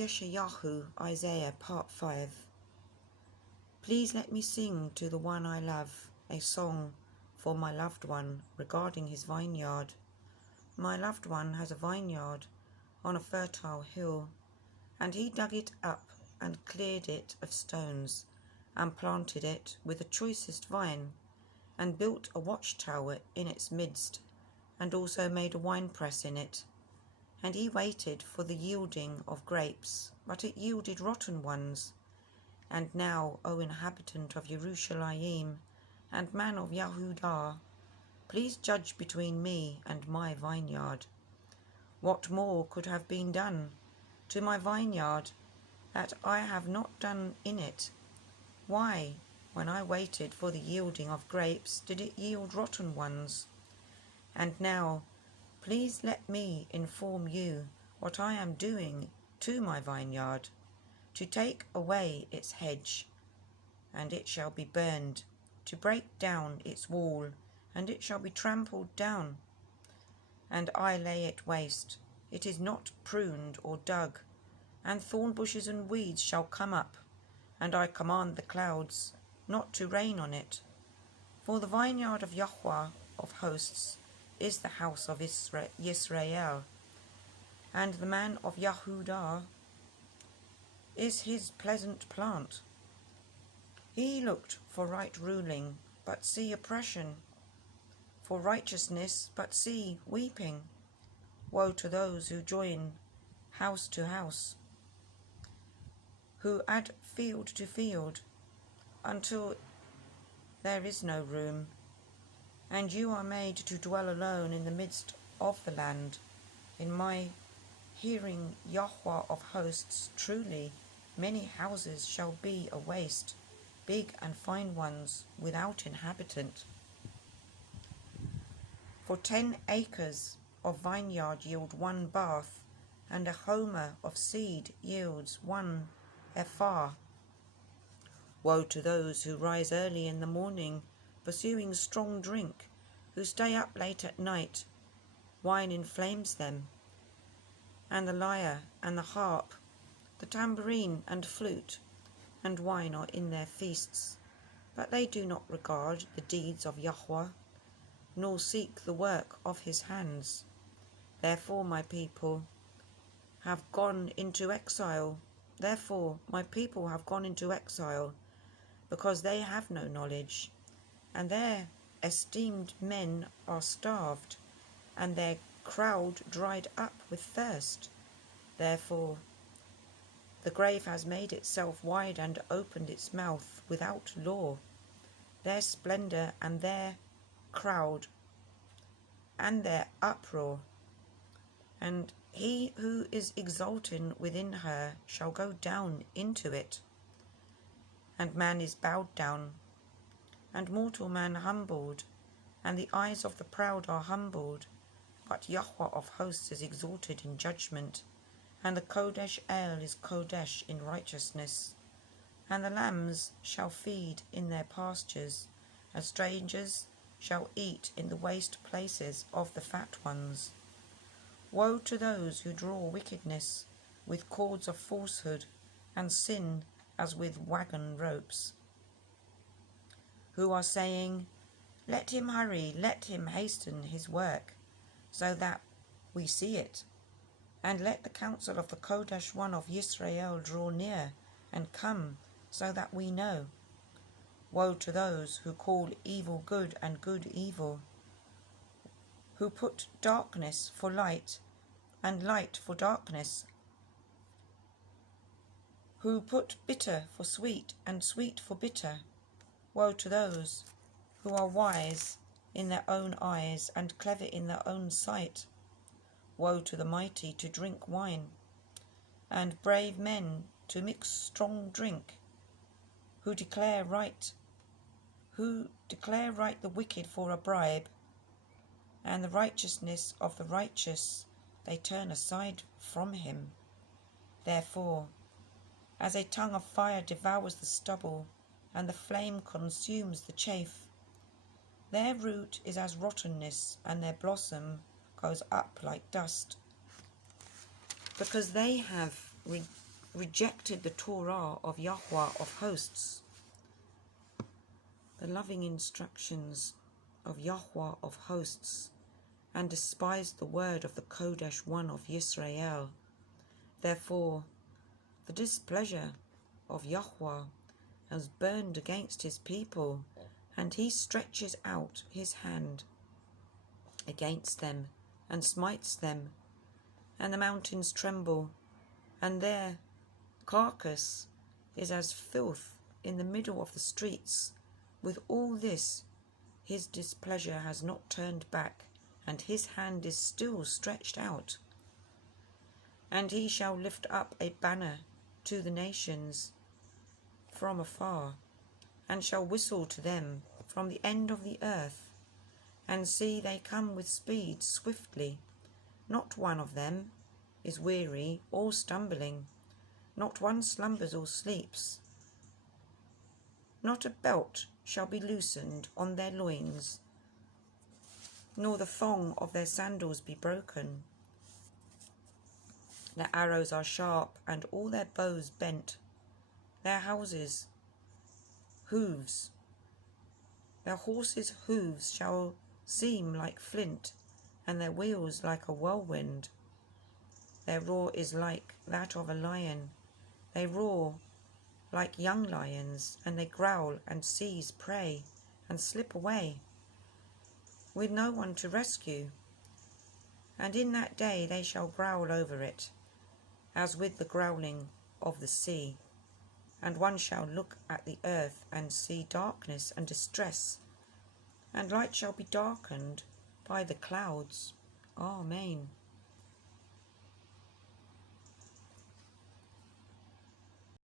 Yeshayahu, Isaiah, Part 5. Please let me sing to the one I love a song for my loved one regarding his vineyard. My loved one has a vineyard on a fertile hill, and he dug it up and cleared it of stones, and planted it with the choicest vine, and built a watchtower in its midst, and also made a winepress in it. And he waited for the yielding of grapes, but it yielded rotten ones. And now, O inhabitant of Jerusalem, and man of Yahudah, please judge between me and my vineyard. What more could have been done to my vineyard that I have not done in it? Why, when I waited for the yielding of grapes, did it yield rotten ones? And now, please let me inform you what I am doing to my vineyard, to take away its hedge, and it shall be burned, to break down its wall, and it shall be trampled down. And I lay it waste, it is not pruned or dug, and thorn bushes and weeds shall come up, and I command the clouds not to rain on it. For the vineyard of Yahweh of hosts is the house of Israel, and the man of Yahudah is his pleasant plant. He looked for right ruling, but see oppression, for righteousness, but see weeping. Woe to those who join house to house, who add field to field, until there is no room. And you are made to dwell alone in the midst of the land. In my hearing, Yahweh of hosts, truly many houses shall be a waste, big and fine ones, without inhabitant. For 10 acres of vineyard yield 1 bath, and a homer of seed yields 1 ephah. Woe to those who rise early in the morning, pursuing strong drink, who stay up late at night. Wine inflames them, and the lyre and the harp, the tambourine and flute, and wine are in their feasts. But they do not regard the deeds of Yahweh, nor seek the work of his hands. Therefore my people have gone into exile. Therefore my people have gone into exile, because they have no knowledge, and their esteemed men are starved, and their crowd dried up with thirst. Therefore the grave has made itself wide and opened its mouth without law. Their splendour and their crowd and their uproar, and he who is exulting within her shall go down into it. And man is bowed down, and mortal man humbled, and the eyes of the proud are humbled. But Yahweh of hosts is exalted in judgment, and the Qodesh is Qodesh in righteousness. And the lambs shall feed in their pastures, and strangers shall eat in the waste places of the fat ones. Woe to those who draw wickedness with cords of falsehood, and sin as with wagon ropes, who are saying, let him hurry, let him hasten his work, so that we see it. And let the counsel of the Qodesh one of Israel draw near, and come, so that we know. Woe to those who call evil good and good evil, who put darkness for light, and light for darkness, who put bitter for sweet, and sweet for bitter. Woe to those who are wise in their own eyes, and clever in their own sight. Woe to the mighty to drink wine, and brave men to mix strong drink, who declare right the wicked for a bribe, and the righteousness of the righteous they turn aside from him. Therefore, as a tongue of fire devours the stubble, and the flame consumes the chaff, their root is as rottenness, and their blossom goes up like dust. Because they have rejected the Torah of Yahuwah of hosts, the loving instructions of Yahuwah of hosts, and despised the word of the Qodesh one of Yisrael. Therefore, the displeasure of Yahuwah has burned against his people, and he stretches out his hand against them and smites them, and the mountains tremble, and their carcass is as filth in the middle of the streets. With all this, his displeasure has not turned back, and his hand is still stretched out. And he shall lift up a banner to the nations from afar, and shall whistle to them from the end of the earth. And see, they come with speed swiftly. Not one of them is weary or stumbling. Not one slumbers or sleeps. Not a belt shall be loosened on their loins, nor the thong of their sandals be broken. Their arrows are sharp, and all their bows bent. Their houses, hooves, their horses' hooves shall seem like flint, and their wheels like a whirlwind. Their roar is like that of a lion. They roar like young lions, and they growl and seize prey and slip away, with no one to rescue. And in that day they shall growl over it, as with the growling of the sea. And one shall look at the earth and see darkness and distress, and light shall be darkened by the clouds. Amen.